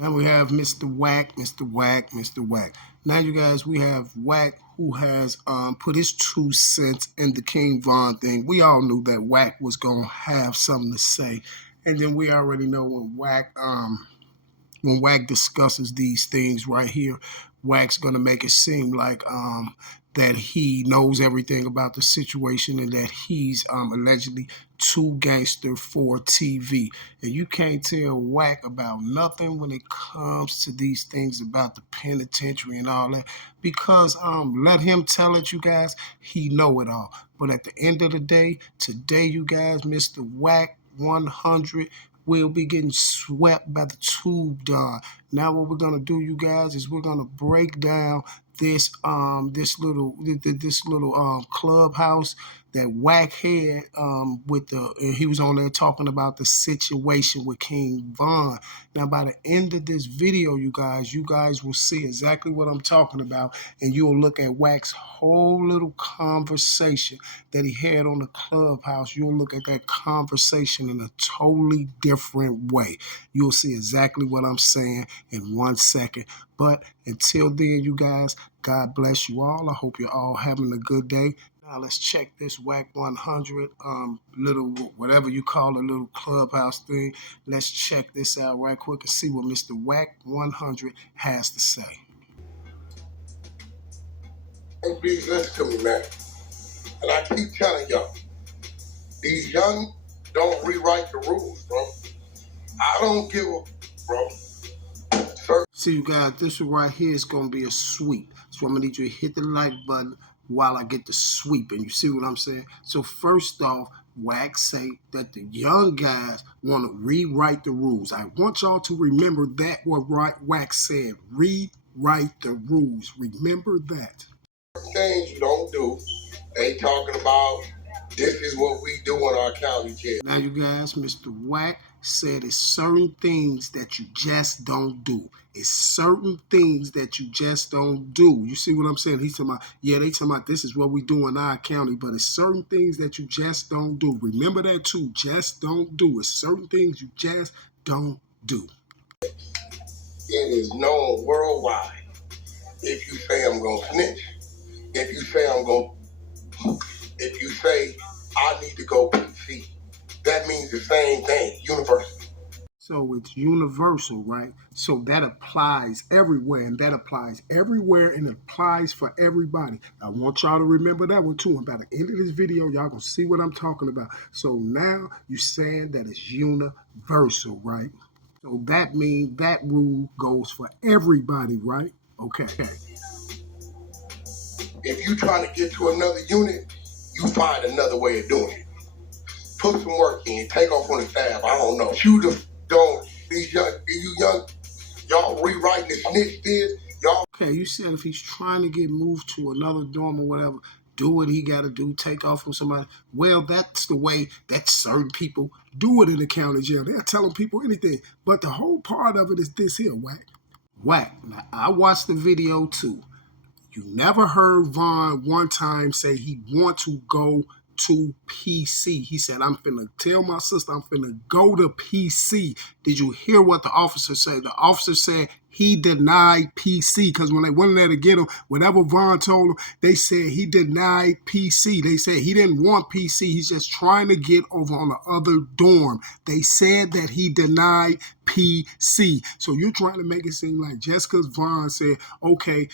Now we have Mr. Wack, Mr. Wack, Mr. Wack. Now you guys, we have Wack who has put his 2 cents in the King Von thing. We all knew that Wack was gonna have something to say, and then we already know when Wack discusses these things right here, Wack's gonna make it seem like that he knows everything about the situation and that he's allegedly too gangster for TV. And you can't tell Wack about nothing when it comes to these things about the penitentiary and all that, because let him tell it, you guys. He know it all. But at the end of the day, today, you guys, Mr. Wack 100 will be getting swept by the tube Don. Now what we're gonna do, you guys, is we're gonna break down this little clubhouse that Wack had he was on there talking about the situation with King Von. Now by the end of this video, you guys will see exactly what I'm talking about, and you'll look at Wack's whole little conversation that he had on the clubhouse. You'll look at that conversation in a totally different way. You'll see exactly what I'm saying in 1 second. But until then, you guys, God bless you all. I hope you're all having a good day. Now let's check this Wack 100 little, whatever you call a little clubhouse thing. Let's check this out right quick and see what Mr. Wack 100 has to say. Hey, please listen to me, man. And I keep telling y'all, these young don't rewrite the rules, bro. I don't give a, bro. See, you guys, this one right here is going to be a sweep. So I'm going to need you to hit the like button while I get the sweep. And you see what I'm saying? So first off, Wack say that the young guys want to rewrite the rules. I want y'all to remember that what Wack said. Rewrite the rules. Remember that. Things you don't do. They talking about this is what we do in our county jail. Now, you guys, Mr. Wack said it's certain things that you just don't do. It's certain things that you just don't do. You see what I'm saying? He's talking about, yeah, they talking about this is what we do in our county, but it's certain things that you just don't do. Remember that too. Just don't do. It's certain things you just don't do. It is known worldwide. If you say I'm going to snitch, if you say I need to go PC, that means the same thing, universal. So it's universal, right? So that applies everywhere, and that applies everywhere, and it applies for everybody. I want y'all to remember that one too. And by the end of this video, y'all gonna see what I'm talking about. So now you're saying that it's universal, right? So that means that rule goes for everybody, right? Okay. If you trying to get to another unit, you find another way of doing it. Put some work in, take off on the tab, I don't know. You just don't, y'all rewriting the snitch did, y'all. Okay, you said if he's trying to get moved to another dorm or whatever, do what he got to do, take off from somebody. Well, that's the way that certain people do it in the county jail. They're telling people anything. But the whole part of it is this here, Wack. Wack. Now, I watched the video too. You never heard Von one time say he want to go to PC. He said, I'm finna tell my sister I'm finna go to PC. Did you hear what the officer said? The officer said he denied PC because when they went in there to get him, whatever Von told him, they said he denied PC. They said he didn't want PC. He's just trying to get over on the other dorm. They said that he denied PC. So you're trying to make it seem like just because Von said, okay,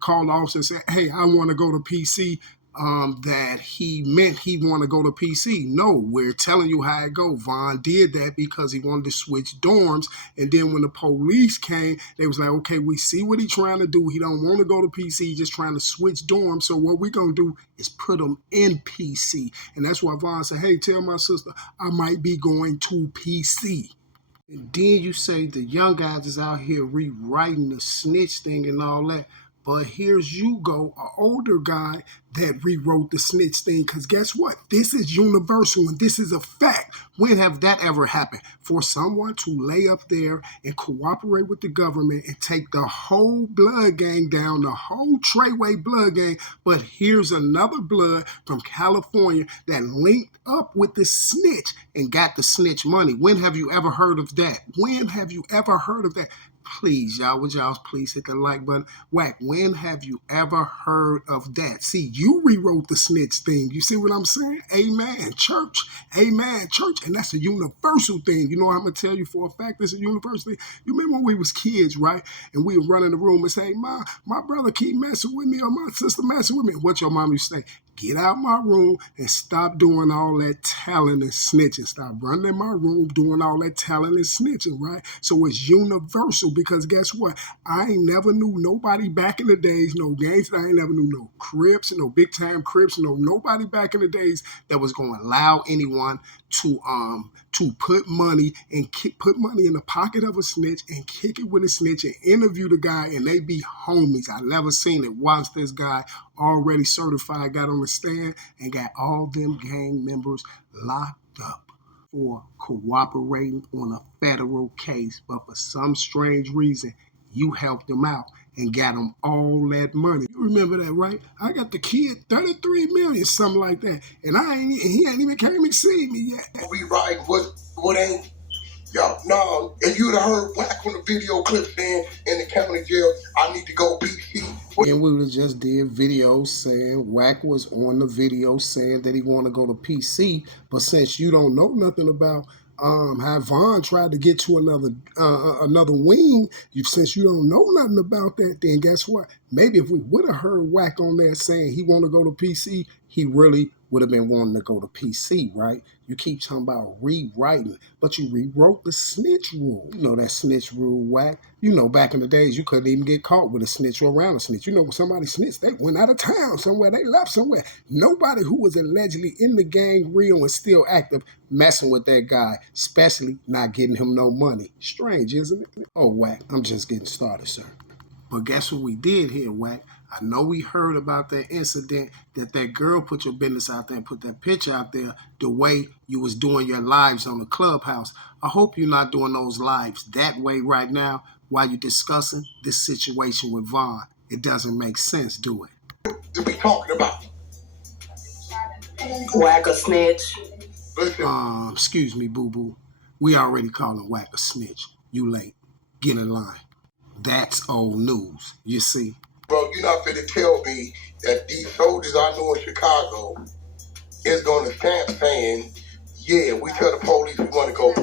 call the officer and say, hey, I want to go to PC, that he meant he want to go to PC. No, we're telling you how it go. Von did that because he wanted to switch dorms, and then when the police came, they was like, okay, we see what he trying to do. He don't want to go to PC, he's just trying to switch dorms. So what we gonna do is put him in PC. And that's why Von said, hey, tell my sister I might be going to PC. And then you say the young guys is out here rewriting the snitch thing and all that. But here's you go, an older guy that rewrote the snitch thing, because guess what? This is universal and this is a fact. When have that ever happened? For someone to lay up there and cooperate with the government and take the whole blood gang down, the whole Treyway blood gang, but here's another blood from California that linked up with the snitch and got the snitch money. When have you ever heard of that? When have you ever heard of that? Please, y'all, would y'all please hit the like button? Wack, when have you ever heard of that? See, you rewrote the snitch thing. You see what I'm saying? Amen, church. Amen, church. And that's a universal thing. You know, I'm going to tell you for a fact it's a universal thing. You remember when we was kids, right? And we would run in the room and say, my brother keep messing with me or my sister messing with me. What your mom used to say? Get out my room and stop doing all that telling and snitching. Stop running in my room doing all that telling and snitching, right? So it's universal because guess what? I ain't never knew nobody back in the days, no gangster. I ain't never knew no Crips, no big time Crips, nobody back in the days that was going to allow anyone to put money in the pocket of a snitch and kick it with a snitch and interview the guy and they be homies. I never seen it once this guy already certified got on the stand and got all them gang members locked up for cooperating on a federal case. But for some strange reason, you helped them out and got them all that money. You remember that, right? I got the kid 33 million, something like that. And he ain't even came and see me yet. We ride what ain't, yo, no, and you'd have heard Wack on the video clip saying in the county jail, I need to go PC. And we would have just did videos saying Wack was on the video saying that he want to go to PC, but since you don't know nothing about how Von tried to get to another wing, since you don't know nothing about that, then guess what? Maybe if we would have heard Wack on there saying he want to go to PC, he really would have been wanting to go to PC, right? You keep talking about rewriting, but you rewrote the snitch rule. You know that snitch rule, Wack. You know back in the days, you couldn't even get caught with a snitch or around a snitch. You know when somebody snitched, they went out of town somewhere, they left somewhere. Nobody who was allegedly in the gang real and still active messing with that guy, especially not getting him no money. Strange, isn't it? Oh, Wack, I'm just getting started, sir. But guess what we did here, Wack? I know we heard about that incident that girl put your business out there and put that picture out there the way you was doing your lives on the Clubhouse. I hope you're not doing those lives that way right now while you're discussing this situation with Von. It doesn't make sense, do it? To be talking about. Wack a snitch. Excuse me, boo-boo. We already calling Wack a snitch. You late. Get in line. That's old news, you see. Bro, you're not finna tell me that these soldiers I know in Chicago is going to stand saying, yeah, we tell the police we want to go.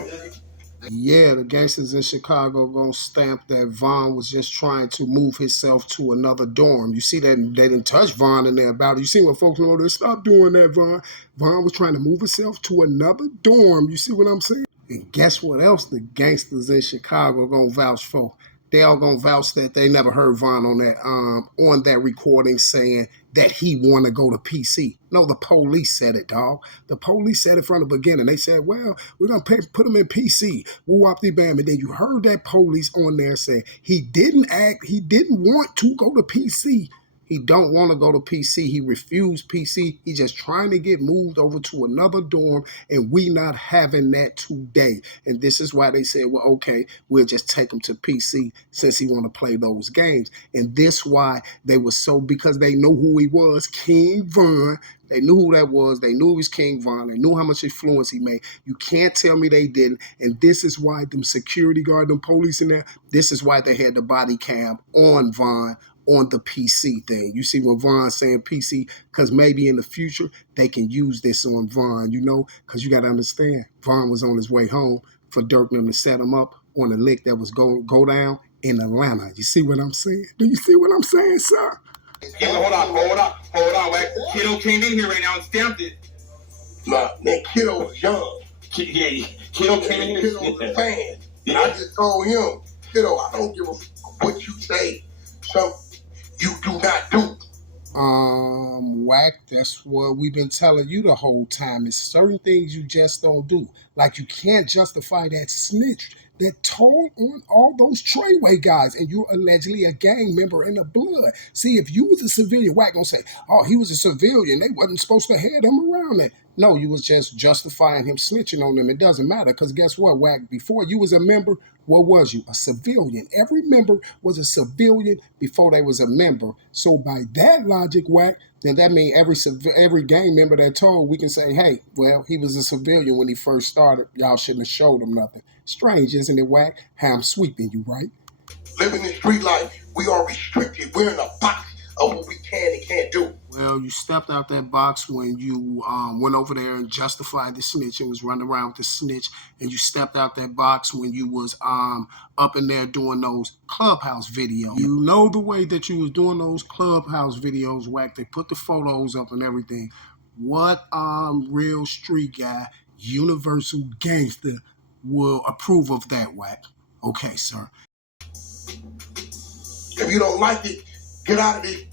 Yeah, the gangsters in Chicago gonna stamp that Von was just trying to move himself to another dorm. You see that they didn't touch Von in there about it. You see when folks know they stop doing that, Von. Von was trying to move himself to another dorm. You see what I'm saying? And guess what else the gangsters in Chicago gonna vouch for? They all gonna vouch that they never heard Von on that recording saying that he want to go to PC. No, the police said it, dog. The police said it from the beginning. They said, well, we're gonna put him in PC. Woo-wop-de-bam. And then you heard that police on there say he didn't want to go to PC. He don't want to go to PC. He refused PC. He just trying to get moved over to another dorm, and we not having that today. And this is why they said, well, okay, we'll just take him to PC since he want to play those games. And this why they were so, because they know who he was, King Von. They knew who that was. They knew he was King Von. They knew how much influence he made. You can't tell me they didn't. And this is why them security guard, them police in there, this is why they had the body cam on Von on the PC thing. You see when Von's saying PC, because maybe in the future they can use this on Von, you know, because you got to understand, Von was on his way home for Dirk and them to set him up on a lick that was go down in Atlanta. You see what I'm saying? Do you see what I'm saying, sir? Yeah, hold on, Wack. Kiddo came in here right now and stamped it. Nah, man, Kiddo was young. Kiddo came in here. Kiddo was a fan. And I just told him, Kiddo, I don't give a what you say. You do not do. Wack, that's what we've been telling you the whole time. It's certain things you just don't do. Like you can't justify that snitch that told on all those Treyway guys, and you're allegedly a gang member in the blood. See, if you was a civilian, Wack gonna say, "Oh, he was a civilian. They wasn't supposed to have him around there." No, you was just justifying him snitching on them. It doesn't matter because guess what, Wack? Before you was a member, what was you? A civilian. Every member was a civilian before they was a member. So by that logic, Wack, then that means every gang member that told, we can say, hey, well, he was a civilian when he first started. Y'all shouldn't have showed him nothing. Strange, isn't it, Wack? How I'm sweeping you, right? Living in street life, we are restricted. We're in a box of what we can and can't do. Well, you stepped out that box when you went over there and justified the snitch and was running around with the snitch, and you stepped out that box when you was up in there doing those clubhouse videos. You know the way that you was doing those clubhouse videos, Wack. They put the photos up and everything. What real street guy, universal gangster, will approve of that, Wack? Okay, sir. If you don't like it, get out of it.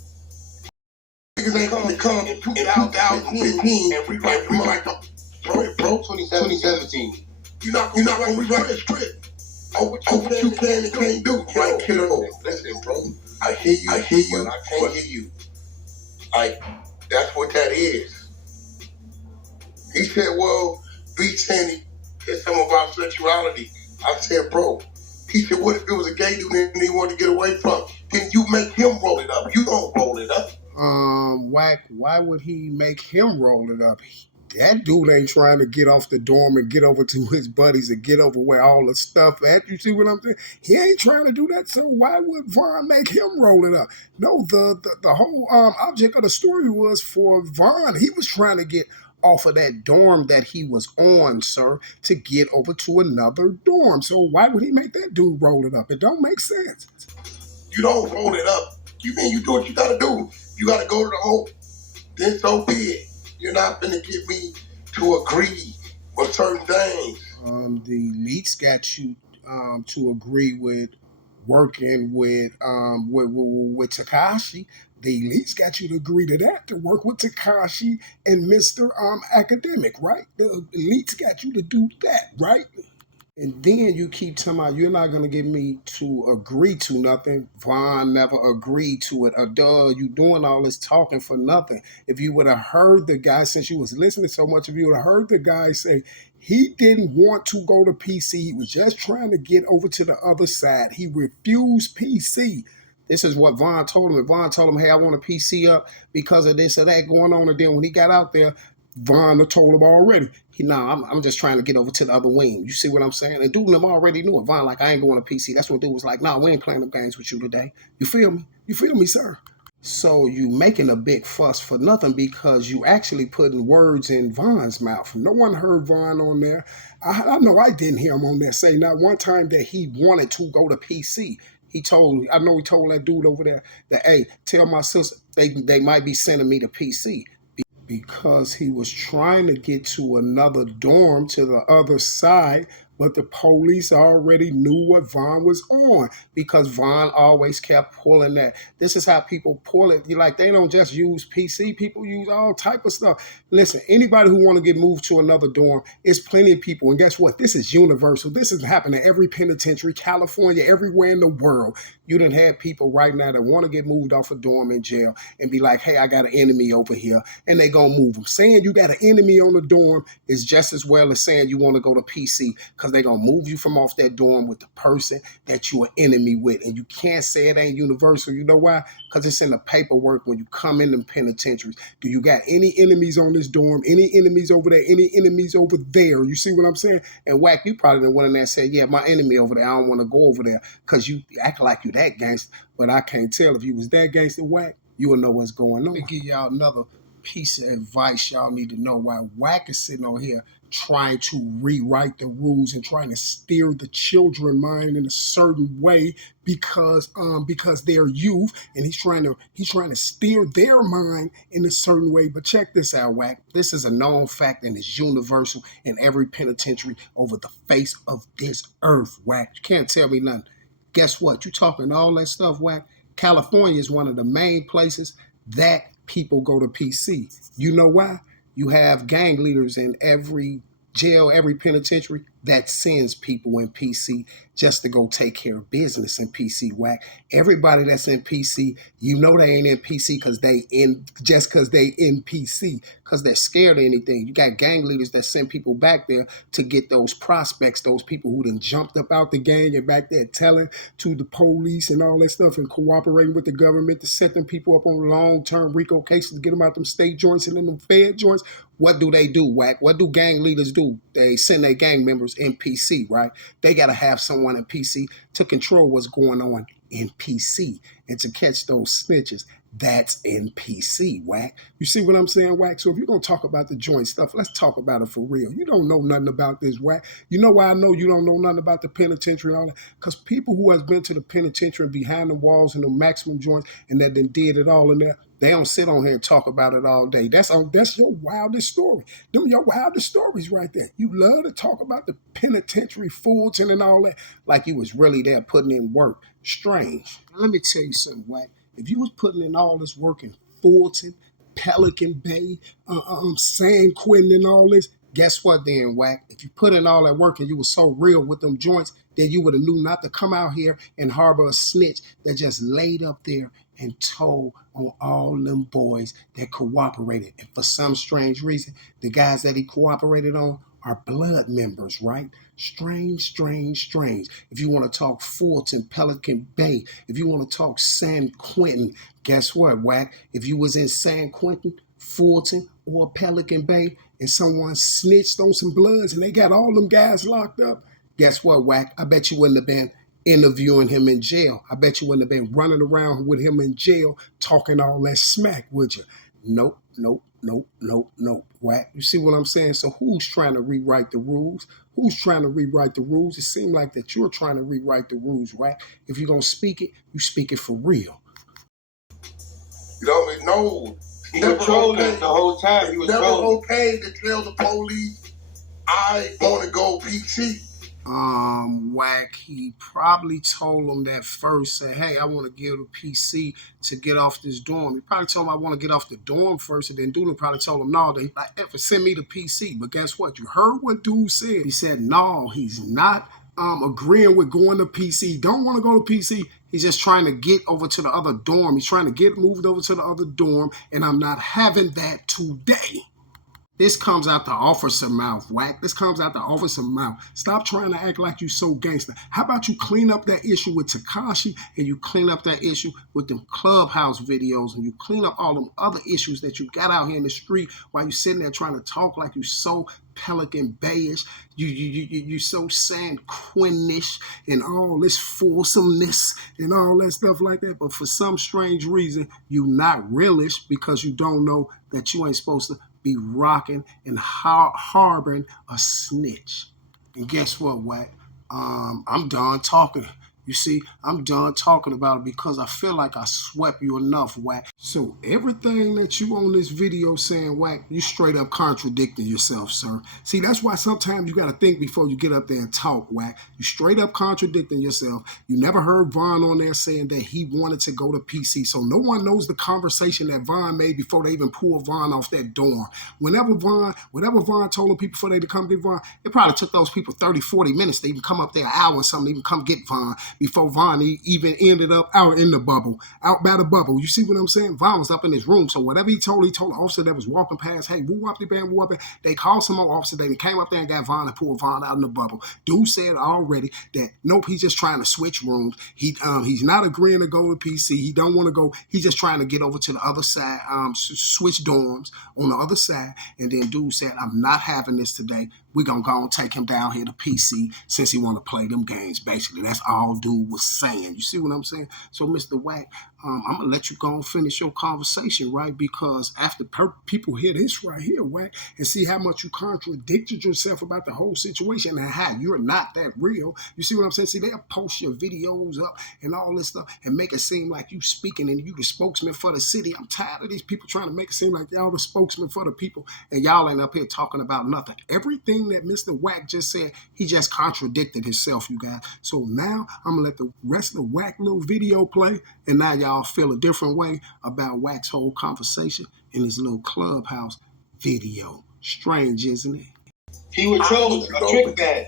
Niggas ain't gonna come in 2015 and rewrite them. Bro, 2017. You're not gonna rewrite the script. Oh, what you can and can't do. Right, kiddo. Listen, bro. I hear you, but I can't hear you. Like, that's what that is. He said, well, B10 is some of our sexuality. I said, bro. He said, what if it was a gay dude and he wanted to get away from? Then you make him roll it up. You don't roll it up. Wack, why would he make him roll it up? That dude ain't trying to get off the dorm and get over to his buddies and get over where all the stuff at. You see what I'm saying? He ain't trying to do that, so why would Vaughn make him roll it up? No, the whole object of the story was for Vaughn. He was trying to get off of that dorm that he was on, sir, to get over to another dorm. So why would he make that dude roll it up? It don't make sense. You don't roll it up. You mean you do what you gotta do. You gotta go to the hole. Then so be it. You're not gonna get me to agree with certain things. The elites got you to agree with working with Takashi. The elites got you to agree to that, to work with Takashi and Mr. Academic, right? The elites got you to do that, right? And then you keep telling me you're not gonna get me to agree to nothing. Vaughn never agreed to it. Duh, you doing all this talking for nothing. If you would have heard the guy, since you was listening so much, if you would have heard the guy say he didn't want to go to PC, he was just trying to get over to the other side. He refused PC. This is what Vaughn told him. And Vaughn told him, hey, I want a PC up because of this or that going on. And then when he got out there, Vaughn told him already. I'm just trying to get over to the other wing. You see what I'm saying? And dude them already knew it. Vaughn, like, I ain't going to PC. That's when dude was like, nah, we ain't playing them games with you today. You feel me? You feel me, sir? So you making a big fuss for nothing because you actually putting words in Vaughn's mouth. No one heard Vaughn on there. I know I didn't hear him on there say not one time that he wanted to go to PC. I know he told that dude over there that, hey, tell my sister they might be sending me to PC. Because he was trying to get to another dorm to the other side, but the police already knew what Vaughn was on because Vaughn always kept pulling that. This is how people pull it. Like, they don't just use PC. People use all type of stuff. Listen, anybody who want to get moved to another dorm, it's plenty of people. And guess what? This is universal. This is happening every penitentiary, California, everywhere in the world. You done had people right now that want to get moved off a dorm in jail and be like, hey, I got an enemy over here. And they going to move them. Saying you got an enemy on the dorm is just as well as saying you want to go to PC because they're going to move you from off that dorm with the person that you're an enemy with. And you can't say it ain't universal. You know why? Because it's in the paperwork when you come in them penitentiaries. Do you got any enemies on this dorm? Any enemies over there? Any enemies over there? You see what I'm saying? And Wack, you probably the one in there said, yeah, my enemy over there. I don't want to go over there because you act like you that gangster. But I can't tell if you was that gangster, Wack, you will know what's going on. Let me give y'all another piece of advice y'all need to know why Wack is sitting on here trying to rewrite the rules and trying to steer the children mind in a certain way because they're youth, and he's trying to steer their mind in a certain way. But check this out, Wack. This is a known fact and it's universal in every penitentiary over the face of this earth, Wack. You can't tell me nothing. Guess what? You talking all that stuff, Wack. California is one of the main places that people go to PC. You know why? You have gang leaders in every jail, every penitentiary that sends people in PC just to go take care of business in PC. Wack. Everybody that's in PC, you know they ain't in PC because they in PC because they're scared of anything. You got gang leaders that send people back there to get those prospects, those people who done jumped up out the gang and back there telling to the police and all that stuff and cooperating with the government to set them people up on long-term RICO cases to get them out them state joints and in them fed joints. What do they do, Wack? What do gang leaders do? They send their gang members in PC, right? They got to have someone in PC to control what's going on in PC and to catch those snitches. That's in PC, Wack. You see what I'm saying, Wack? So if you're going to talk about the joint stuff, let's talk about it for real. You don't know nothing about this, Wack. You know why I know you don't know nothing about the penitentiary and all that? Because people who has been to the penitentiary and behind the walls and the maximum joints and that then did it all in there, they don't sit on here and talk about it all day. That's your wildest story. Them your wildest stories right there. You love to talk about the penitentiary Fulton and all that like you was really there putting in work. Strange. Now, let me tell you something, Wack. If you was putting in all this work in Fulton, Pelican Bay, San Quentin and all this, guess what then, Wack? If you put in all that work and you were so real with them joints, then you would have knew not to come out here and harbor a snitch that just laid up there and told on all them boys that cooperated. And for some strange reason, the guys that he cooperated on are blood members, right? Strange, strange, strange. If you want to talk Fulton, Pelican Bay, if you want to talk San Quentin, guess what, Wack? If you was in San Quentin, Fulton, or Pelican Bay, and someone snitched on some bloods and they got all them guys locked up, guess what, Wack? I bet you wouldn't have been interviewing him in jail. I bet you wouldn't have been running around with him in jail talking all that smack, would you? Nope, nope, nope, nope, nope. Wack. You see what I'm saying? So who's trying to rewrite the rules? Who's trying to rewrite the rules? It seems like that you're trying to rewrite the rules, Wack. If you're going to speak it, you speak it for real. You know, no. He was trolling the whole time. He was never trolling. okay to tell the police, I want to go PC. Wack, he probably told him that first, say, hey, I want to give the PC to get off this dorm. He probably told him I want to get off the dorm first, and then Dude probably told him, no, they like, send me the PC. But guess what? You heard what Dude said. He said, no, he's not agreeing with going to PC. He don't want to go to PC. He's just trying to get over to the other dorm. He's trying to get moved over to the other dorm, and I'm not having that today. This comes out the officer mouth, Wack. This comes out the officer mouth. Stop trying to act like you so gangster. How about you clean up that issue with Tekashi and you clean up that issue with them Clubhouse videos and you clean up all them other issues that you got out here in the street while you sitting there trying to talk like you so Pelican Bayish, you so San Quentin-ish and all this fulsomeness and all that stuff like that. But for some strange reason, you not realish because you don't know that you ain't supposed to be rocking and harboring a snitch. And guess what, Wack? I'm done talking. You see, I'm done talking about it because I feel like I swept you enough, Wack. So everything that you on this video saying, Wack, you straight up contradicting yourself, sir. See, that's why sometimes you got to think before you get up there and talk, Wack. You straight up contradicting yourself. You never heard Von on there saying that he wanted to go to PC. So no one knows the conversation that Von made before they even pulled Von off that dorm. Whatever Von told them people before they to come get Von, it probably took those people 30, 40 minutes to even come up there, an hour or something, to even come get Von. Before Von even ended up out in the bubble, out by the bubble. You see what I'm saying? Von was up in his room. So whatever he told the officer that was walking past, hey, woo up the band, woo up. They called some more officer. They came up there and got Von and pulled Von out in the bubble. Dude said already that nope, he's just trying to switch rooms. He's not agreeing to go to PC. He don't want to go. He's just trying to get over to the other side, switch dorms on the other side. And then Dude said, I'm not having this today. We're going to go and take him down here to PC since he want to play them games. Basically, that's all Dude was saying. You see what I'm saying? So, Mr. Wack, I'm going to let you go and finish your conversation, right? Because after people hear this right here, Wack, and see how much you contradicted yourself about the whole situation and how you're not that real. You see what I'm saying? See, they'll post your videos up and all this stuff and make it seem like you speaking and you the spokesman for the city. I'm tired of these people trying to make it seem like y'all the spokesman for the people and y'all ain't up here talking about nothing. Everything that Mr. Wack just said, he just contradicted himself, you guys. So now I'm going to let the rest of the Wack little video play and now y'all y'all feel a different way about Wack's whole conversation in his little clubhouse video. Strange, isn't it? He was trolling a trick bag.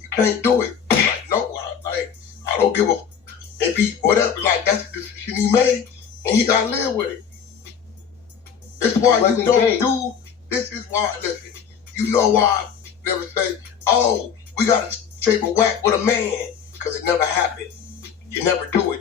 You can't do it. Like, no, I don't give a if he whatever. Like that's the decision he made, and he gotta live with it. That's why you don't do. This is why. Listen, you know why I never say, "Oh, we gotta tape a Wack with a man," because it never happened. You never do it.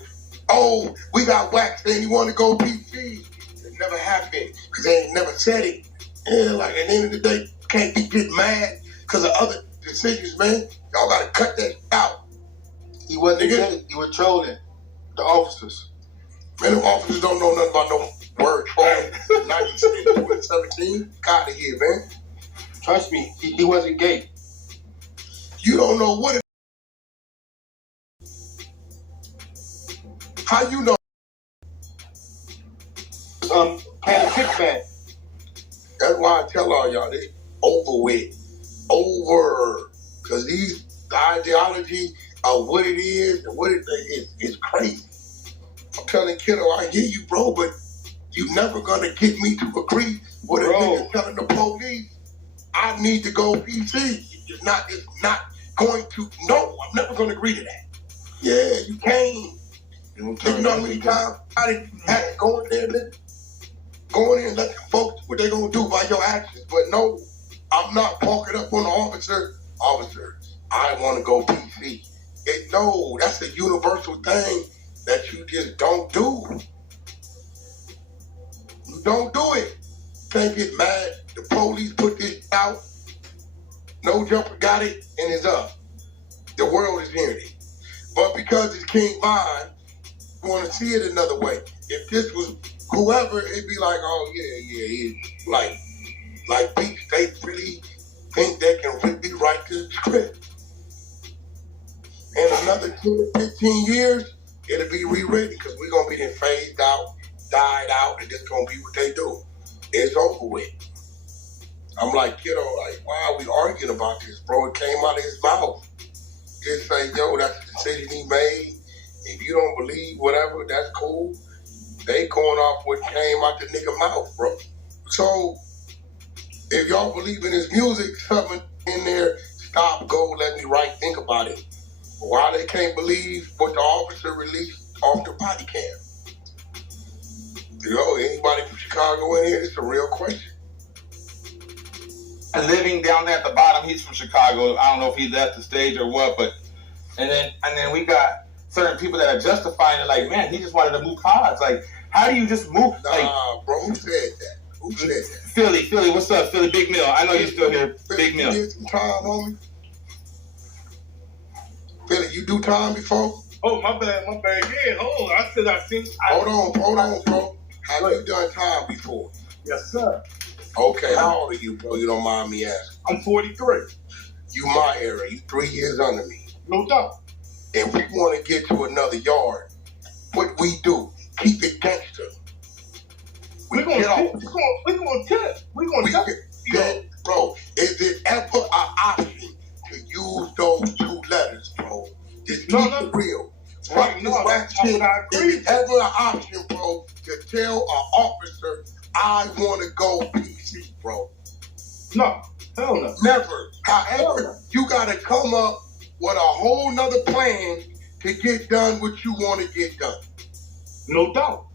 Oh, we got Wack saying he want to go PC. It never happened because they ain't never said it. And like at the end of the day, you can't be getting mad because of other decisions, man. Y'all gotta cut that out. He wasn't gay. He was trolling the officers. Man, the officers don't know nothing about no word trolling. 2017, got to here, man. Trust me, he wasn't gay. You don't know what it. How you know? Playing a kickback. That's why I tell all y'all this over with. Over. Because the ideology of what it is and what it is crazy. I'm telling kiddo, I hear you, bro, but you never gonna get me to agree with a nigga telling the police I need to go PC. It's not going to. No, I'm never gonna agree to that. Yeah, you can't. You know how many times I didn't have to go in there, and let them folks what they gonna do by your actions. But no, I'm not walking up on the officer. Officer, I want to go PC. No, that's a universal thing that you just don't do. You don't do it. Can't get mad. The police put this out. No jumper got it and it's up. The world is hearing it. But because it's King Von, you want to see it another way. If this was whoever, it'd be like, oh yeah, like Beach, they really think they can really write the script. In another 10 to 15 years, it'll be rewritten because we're going to be then phased out, died out, and it's going to be what they do. It's over with. I'm like, kiddo, like, why are we arguing about this, bro? It came out of his mouth. Just say, yo, that's the decision he made. If you don't believe whatever, that's cool. They going off what came out the nigga mouth, bro. So, if y'all believe in his music, something in there, stop, go, let me write, think about it. Why they can't believe what the officer released off the body cam? You know, anybody from Chicago in here? It's a real question. Living down there at the bottom, he's from Chicago. I don't know if he left the stage or what, but and then we got certain people that are justifying it, like, man, he just wanted to move pods. Like, how do you just move? Nah, bro, who said that? Who said that? Philly, what's up? Philly, Big Mill. I know you're still here, Big Mill. You did some time, homie? Philly, you do time before? Oh, my bad. Yeah, hold on. I said I seen. Hold on, bro. Have you done time before? Yes, sir. Okay, how old are you, bro? You don't mind me asking. I'm 43. You my era. You 3 years under me. No doubt. If we want to get to another yard, what we do? Keep it gangster. We're gonna tip. Bro, is it ever an option to use those 2 letters, bro? Just keep it real. Right, is it ever an option, bro, to tell an officer, I want to go PC, bro? No, hell no. Never. However, you got to come up with a whole nother plan to get done what you want to get done. No doubt.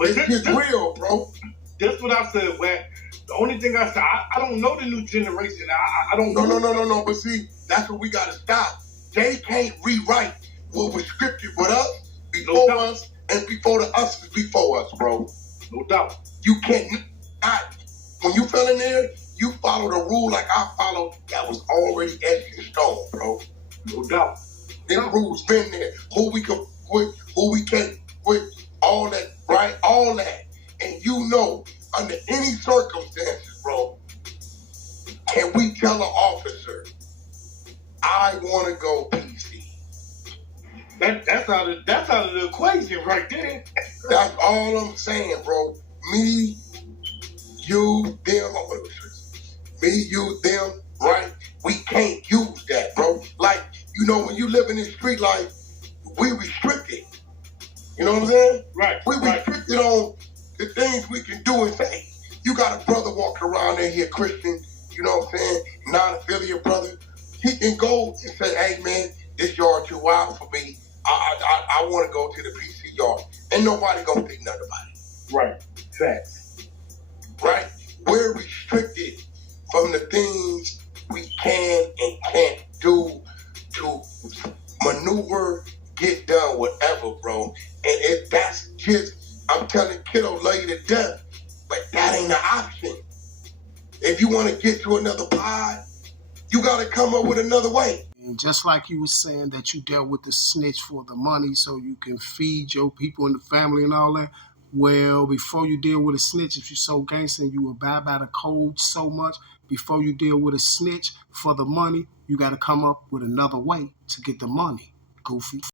But it's real, bro. That's what I said, Wack. The only thing I said, I don't know the new generation. I don't know. No. But see, that's what we got to stop. They can't rewrite what was scripted with us, before us, and before the us before us, bro. No doubt. You can't. When you fell in there, you follow the rule like I followed. That was already etched in stone, bro. No doubt. Them rules been there. Who we can quit, who we can't quit, all that, right? All that. And you know, under any circumstances, bro, can we tell an officer, I want to go PC? That's out of the equation right there. That's all I'm saying, bro. Me, you, them, right? We can't use that, bro. Like, you know, when you live in this street life, we restricted. You know what I'm saying? Right. We restricted on the things we can do and say. You got a brother walking around there here, Christian, you know what I'm saying, non-affiliate brother. He can go and say, hey, man, this yard too wild for me. I want to go to the PC yard. Ain't nobody going to think nothing about it. Right. Facts. Right? We're restricted from the things we can and can't do to maneuver, get done, whatever, bro. And if that's just, I'm telling kiddo, love you to death, but that ain't an option. If you want to get to another pod, you got to come up with another way. And just like you were saying that you dealt with the snitch for the money so you can feed your people and the family and all that, well, before you deal with a snitch, if you're so gangster and you abide by the code so much, before you deal with a snitch for the money, you got to come up with another way to get the money, goofy.